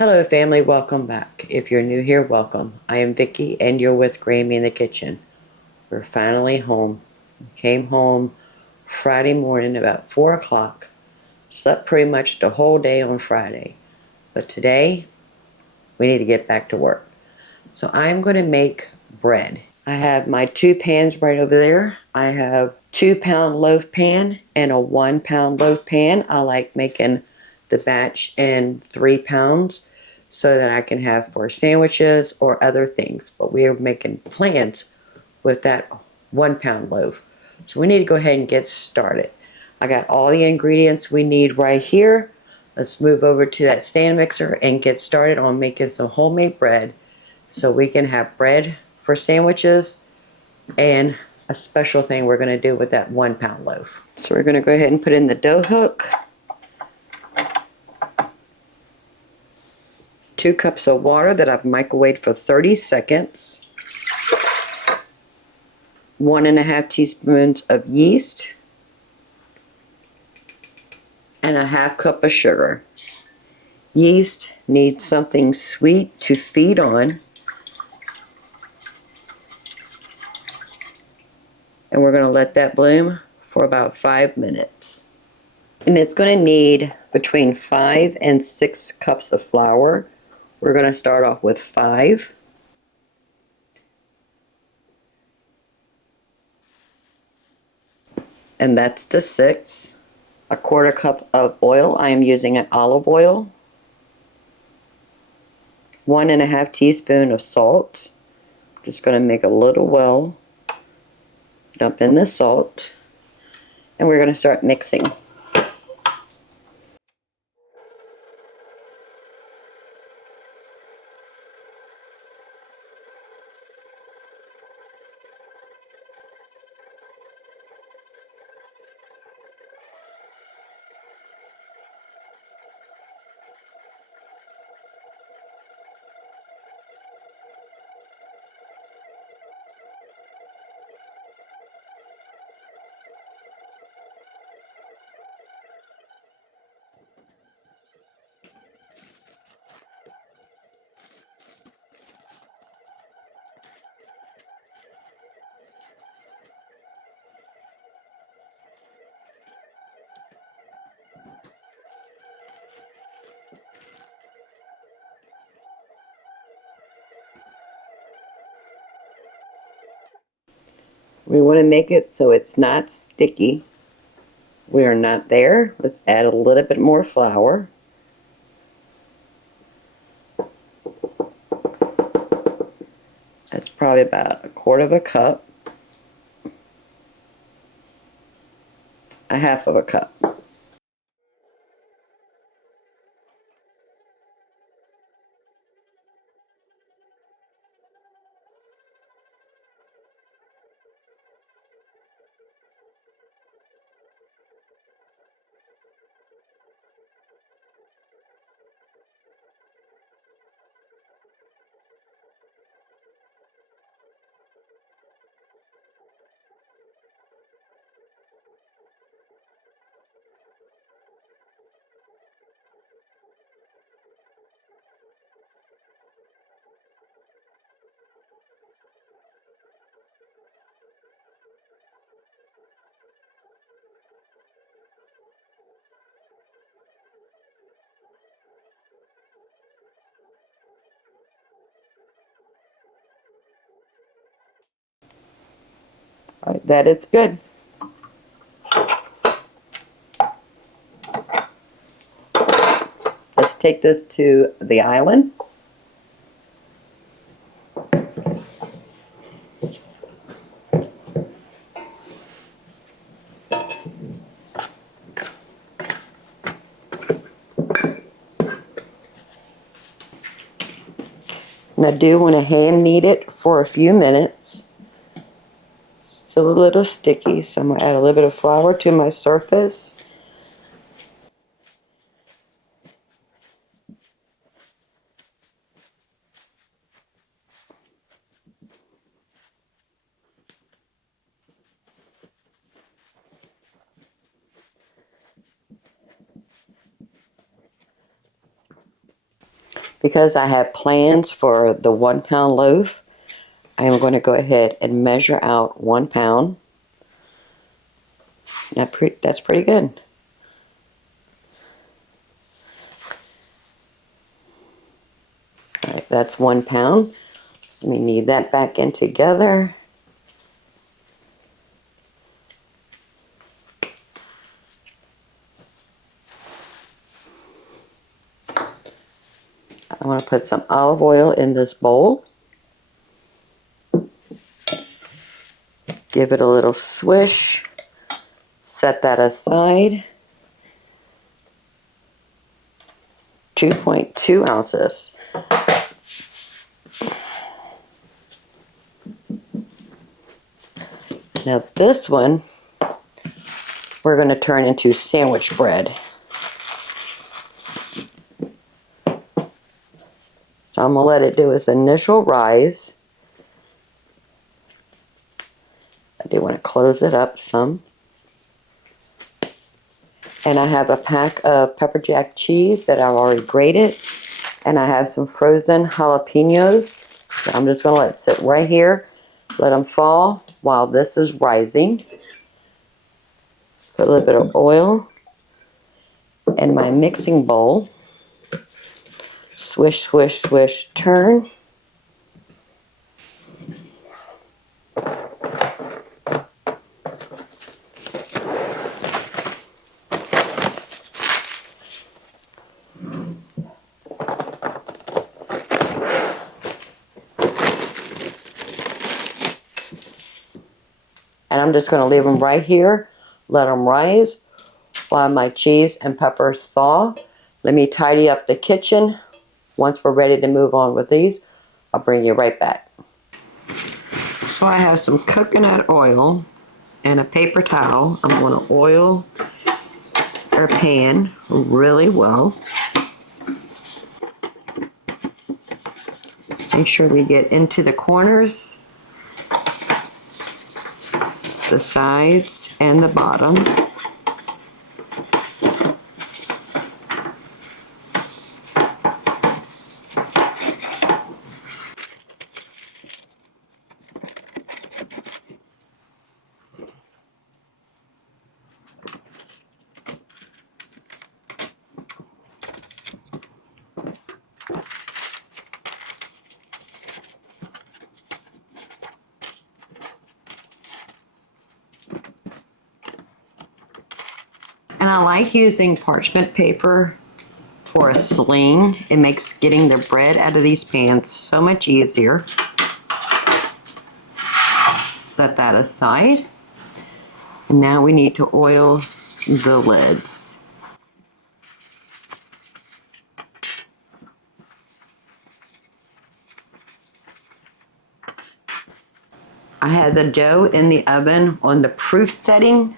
Hello family, welcome back. If you're new here, welcome. I am Vicky and you're with Grammy in the kitchen. We're finally home. Came home Friday morning about 4 o'clock. Slept pretty much the whole day on Friday. But today, we need to get back to work. So I'm going to make bread. I have my 2 pans right over there. I have 2-pound loaf pan and a 1-pound loaf pan. I like making the batch in 3 pounds so that I can have for sandwiches or other things. But we are making plans with that 1-pound loaf. So we need to go ahead and get started. I got all the ingredients we need right here. Let's move over to that stand mixer and get started on making some homemade bread so we can have bread for sandwiches and a special thing we're going to do with that 1-pound loaf. So we're going to go ahead and put in the dough hook, 2 cups of water that I've microwaved for 30 seconds, 1½ teaspoons of yeast, and a 1/2 cup of sugar. Yeast needs something sweet to feed on, and we're going to let that bloom for about 5 minutes. And it's going to need between 5 and 6 cups of flour. We're going to start off with 5. And that's the 6. 1/4 cup of oil. I am using an olive oil. 1½ teaspoon of salt. Just going to make a little well. Dump in the salt. And we're going to start mixing. We want to make it so it's not sticky. We are not there. Let's add a little bit more flour. That's probably about 1/4 cup. 1/2 cup. All right, that is good. Let's take this to the island. And I do want to hand knead it for a few minutes. Still a little sticky, so I'm going to add a little bit of flour to my surface. Because I have plans for the 1 pound loaf, I am going to go ahead and measure out 1 pound. That's pretty good. All right, that's 1 pound. Let me knead that back in together. I want to put some olive oil in this bowl. Give it a little swish. Set that aside. 2.2 ounces. Now this one, we're going to turn into sandwich bread. So I'm going to let it do its initial rise. I do want to close it up some. And I have a pack of pepper jack cheese that I've already grated. And I have some frozen jalapenos. So I'm just going to let it sit right here. Let them fall while this is rising. Put a little bit of oil in my mixing bowl. Swish, swish, swish, turn. And I'm just going to leave them right here. Let them rise while my cheese and peppers thaw. Let me tidy up the kitchen. Once we're ready to move on with these, I'll bring you right back. So I have some coconut oil and a paper towel. I'm going to oil our pan really well. Make sure we get into the corners, the sides, and the bottom. And I like using parchment paper or a sling. It makes getting the bread out of these pans so much easier. Set that aside. And now we need to oil the lids. I had the dough in the oven on the proof setting,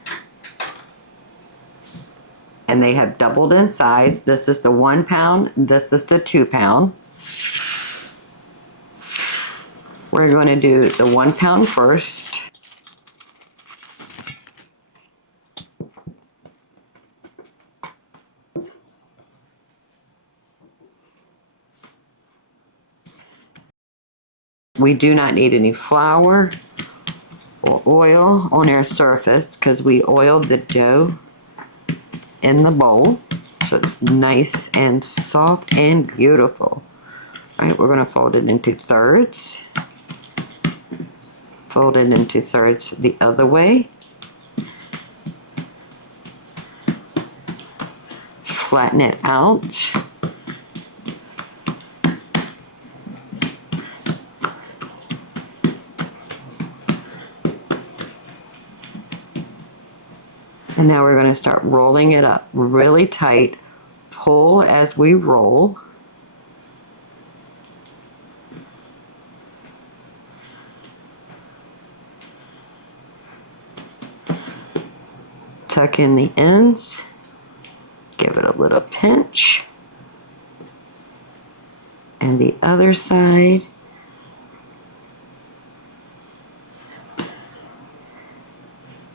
and they have doubled in size. This is the 1 pound, this is the 2 pound. We're going to do the 1 pound first. We do not need any flour or oil on our surface because we oiled the dough in the bowl. So it's nice and soft and beautiful. All right, we're going to fold it into thirds. Fold it into thirds the other way. Flatten it out. And now we're going to start rolling it up really tight. Pull as we roll. Tuck in the ends. Give it a little pinch. And the other side.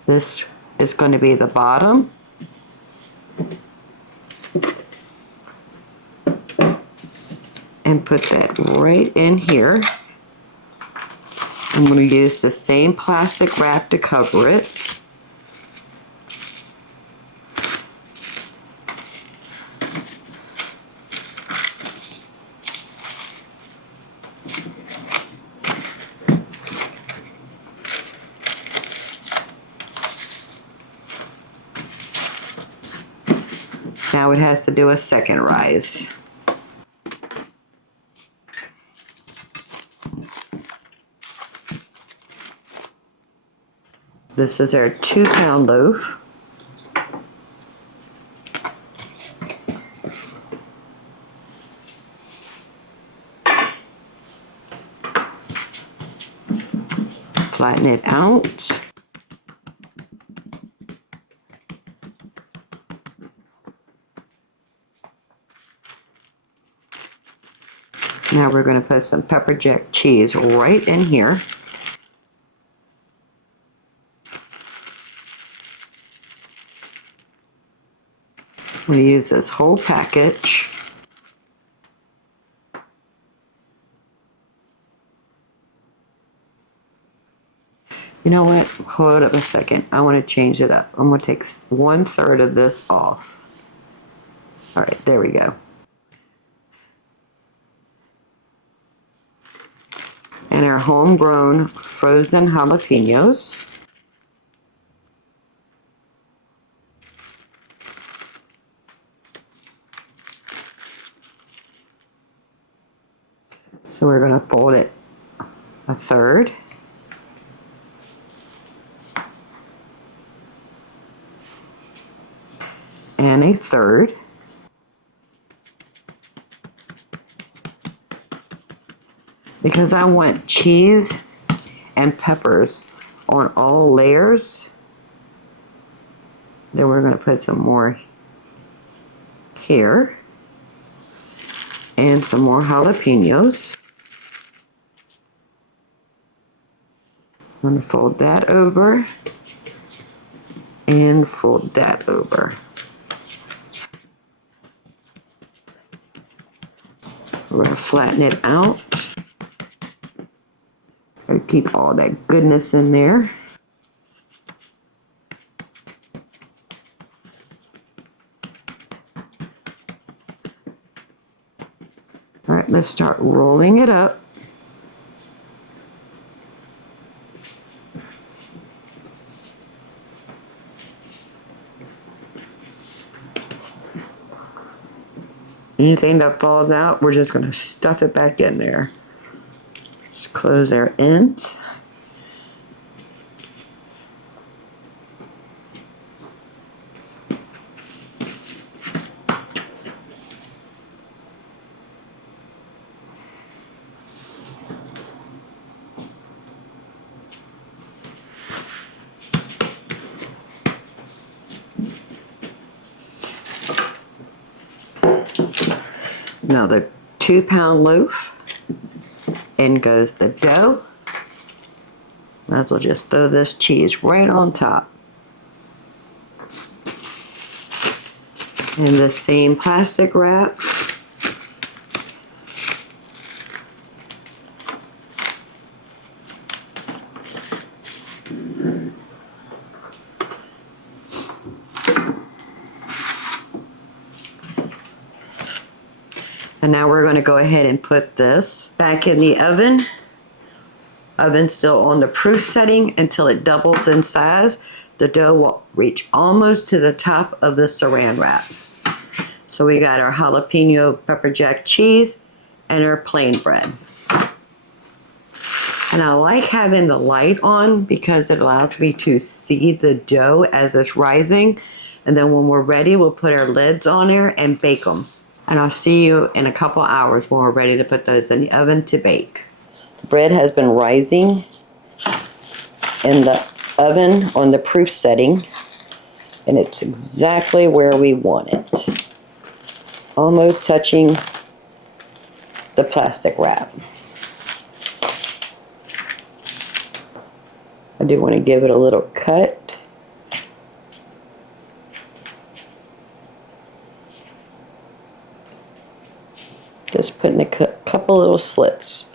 This is going to be the bottom. and put that right in here. I'm going to use the same plastic wrap to cover it. Now it has to do a second rise. This is our 2-pound loaf. Flatten it out. Now we're going to put some pepper jack cheese right in here. I'm going to use this whole package. You know what? Hold up a second. I want to change it up. I'm going to take 1/3 of this off. All right, there we go. And our homegrown frozen jalapenos. So we're going to fold it 1/3. And 1/3. Because I want cheese and peppers on all layers. Then we're going to put some more here. And some more jalapenos. I'm going to fold that over. And fold that over. We're going to flatten it out. Try to keep all that goodness in there. All right, let's start rolling it up. Anything that falls out, we're just going to stuff it back in there. Just close our ends. Now the 2-pound loaf, in goes the dough. Might as well just throw this cheese right on top. And the same plastic wrap. And now we're going to go ahead and put this back in the oven. Oven still on the proof setting until it doubles in size. The dough will reach almost to the top of the saran wrap. So we got our jalapeno pepper jack cheese and our plain bread. And I like having the light on because it allows me to see the dough as it's rising. And then when we're ready, we'll put our lids on there and bake them. And I'll see you in a couple hours when we're ready to put those in the oven to bake. Bread has been rising in the oven on the proof setting, and it's exactly where we want it. Almost touching the plastic wrap. I do want to give it a little cut. Just putting a couple little slits.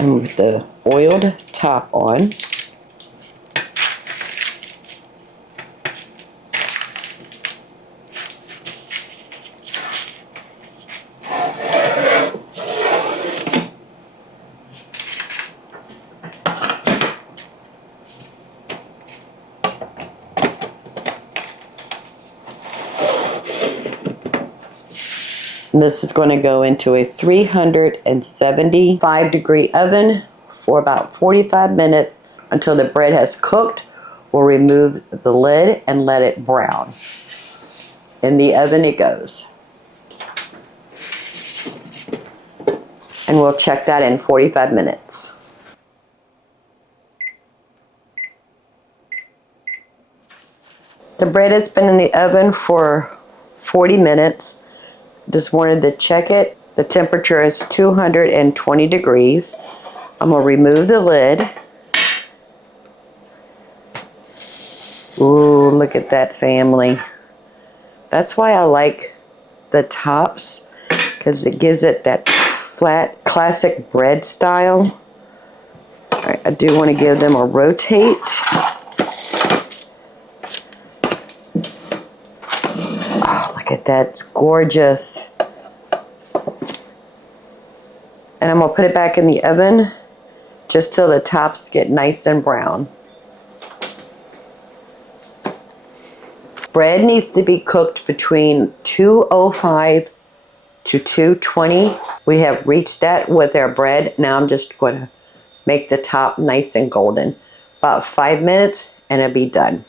And with the oiled top on. This is going to go into a 375-degree oven for about 45 minutes until the bread has cooked. We'll remove the lid and let it brown. In the oven it goes. And we'll check that in 45 minutes. The bread has been in the oven for 40 minutes. Just wanted to check it. The temperature is 220 degrees. I'm going to remove the lid. Ooh, look at that, family. That's why I like the tops, because it gives it that flat, classic bread style. All right, I do want to give them a rotate. Look at that, it's gorgeous. And I'm going to put it back in the oven just till the tops get nice and brown. Bread needs to be cooked between 205 to 220. We have reached that with our bread. Now I'm just going to make the top nice and golden. About 5 minutes and it'll be done.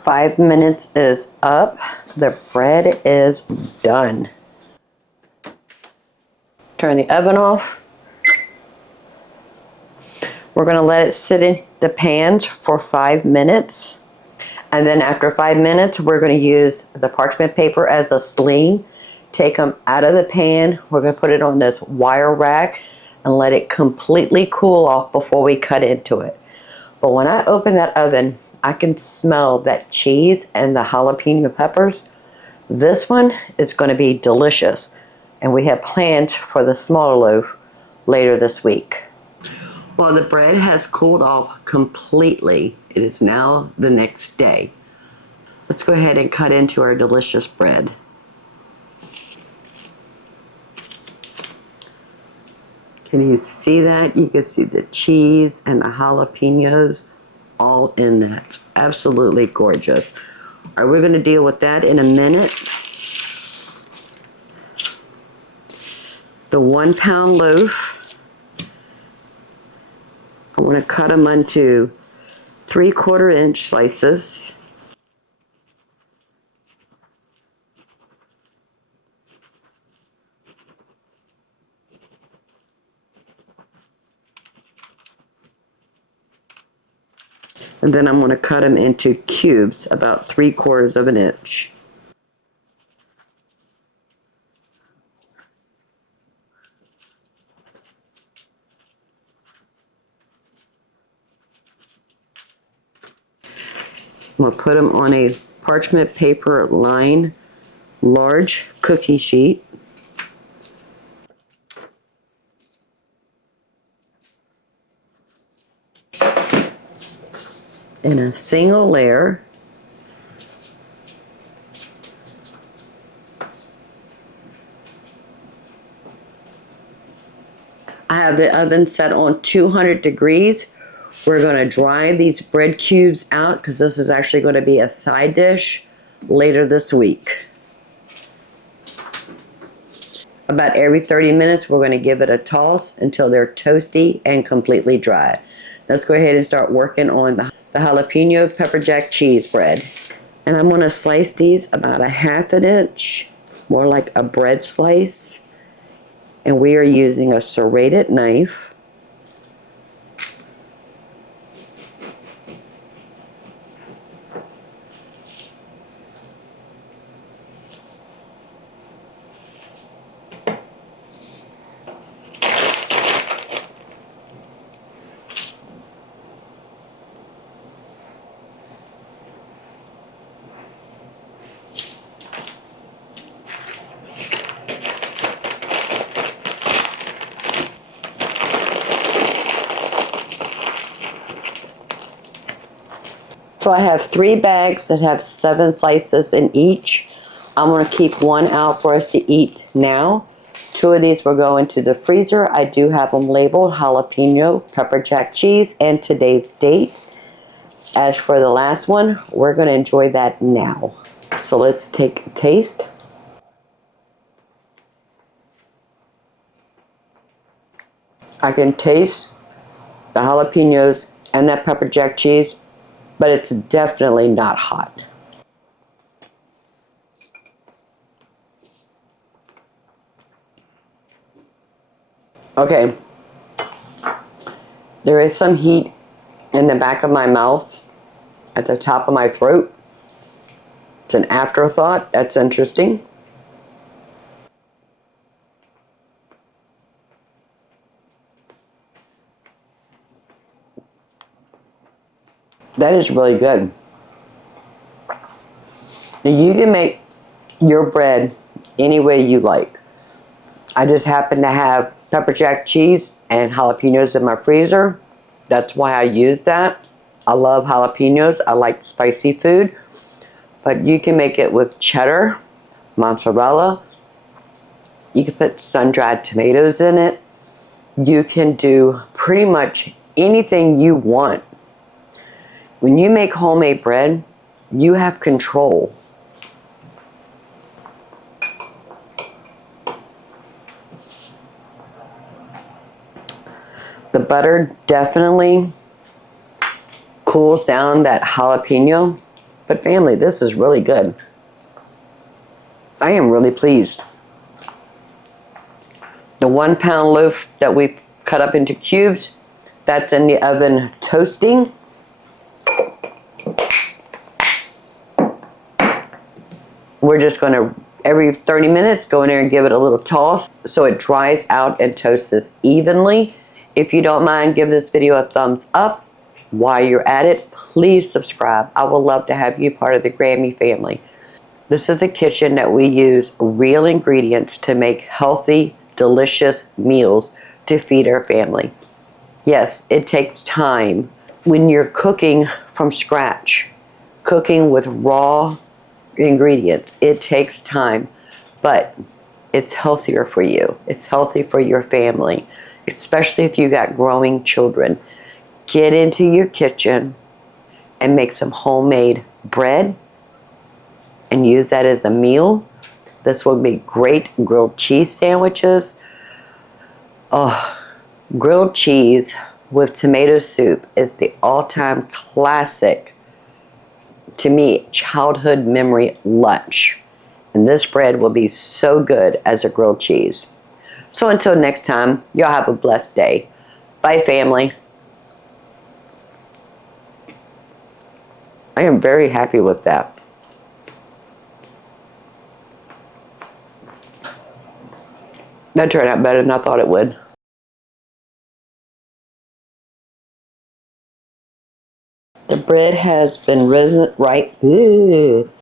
5 minutes is up. The bread is done. Turn the oven off. We're going to let it sit in the pan for 5 minutes. And then after 5 minutes, we're going to use the parchment paper as a sling. Take them out of the pan. We're going to put it on this wire rack and let it completely cool off before we cut into it. But when I open that oven, I can smell that cheese and the jalapeno peppers. This one is going to be delicious. And we have plans for the smaller loaf later this week. Well, the bread has cooled off completely. It is now the next day. Let's go ahead and cut into our delicious bread. Can you see that? You can see the cheese and the jalapenos all in that. Absolutely gorgeous. All right, we're going to deal with that in a minute. The 1 pound loaf, I want to cut them into 3/4 inch slices. And then I'm going to cut them into cubes about 3/4 of an inch. I'm going to put them on a parchment paper lined large cookie sheet. In a single layer. I have the oven set on 200 degrees. We're going to dry these bread cubes out because this is actually going to be a side dish later this week. About every 30 minutes, we're going to give it a toss until they're toasty and completely dry. Let's go ahead and start working on the jalapeno pepper jack cheese bread. And I'm going to slice these about 1/2 inch, more like a bread slice. And we are using a serrated knife. So I have 3 bags that have 7 slices in each. I'm going to keep one out for us to eat now. 2 of these will go into the freezer. I do have them labeled jalapeno, pepper jack cheese, and today's date. As for the last one, we're going to enjoy that now. So let's take a taste. I can taste the jalapenos and that pepper jack cheese, but it's definitely not hot. Okay, there is some heat in the back of my mouth, at the top of my throat. It's an afterthought. That's interesting. That is really good. Now you can make your bread any way you like. I just happen to have pepper jack cheese and jalapenos in my freezer. That's why I use that. I love jalapenos. I like spicy food. But you can make it with cheddar, mozzarella. You can put sun-dried tomatoes in it. You can do pretty much anything you want. When you make homemade bread, you have control. The butter definitely cools down that jalapeno. But family, this is really good. I am really pleased. The 1 pound loaf that we cut up into cubes, that's in the oven toasting. We're just going to, every 30 minutes, go in there and give it a little toss so it dries out and toasts evenly. If you don't mind, give this video a thumbs up. While you're at it, please subscribe. I would love to have you part of the Grammy family. This is a kitchen that we use real ingredients to make healthy, delicious meals to feed our family. Yes, it takes time. When you're cooking from scratch, cooking with raw ingredients, it takes time, but it's healthier for you. It's healthy for your family, especially if you got growing children. Get into your kitchen and make some homemade bread and use that as a meal. This will be great grilled cheese sandwiches. Oh, grilled cheese with tomato soup is the all-time classic, to me, childhood memory lunch. And this bread will be so good as a grilled cheese. So until next time, y'all have a blessed day. Bye, family. I am very happy with that. That turned out better than I thought it would. The bread has been risen right. Ooh.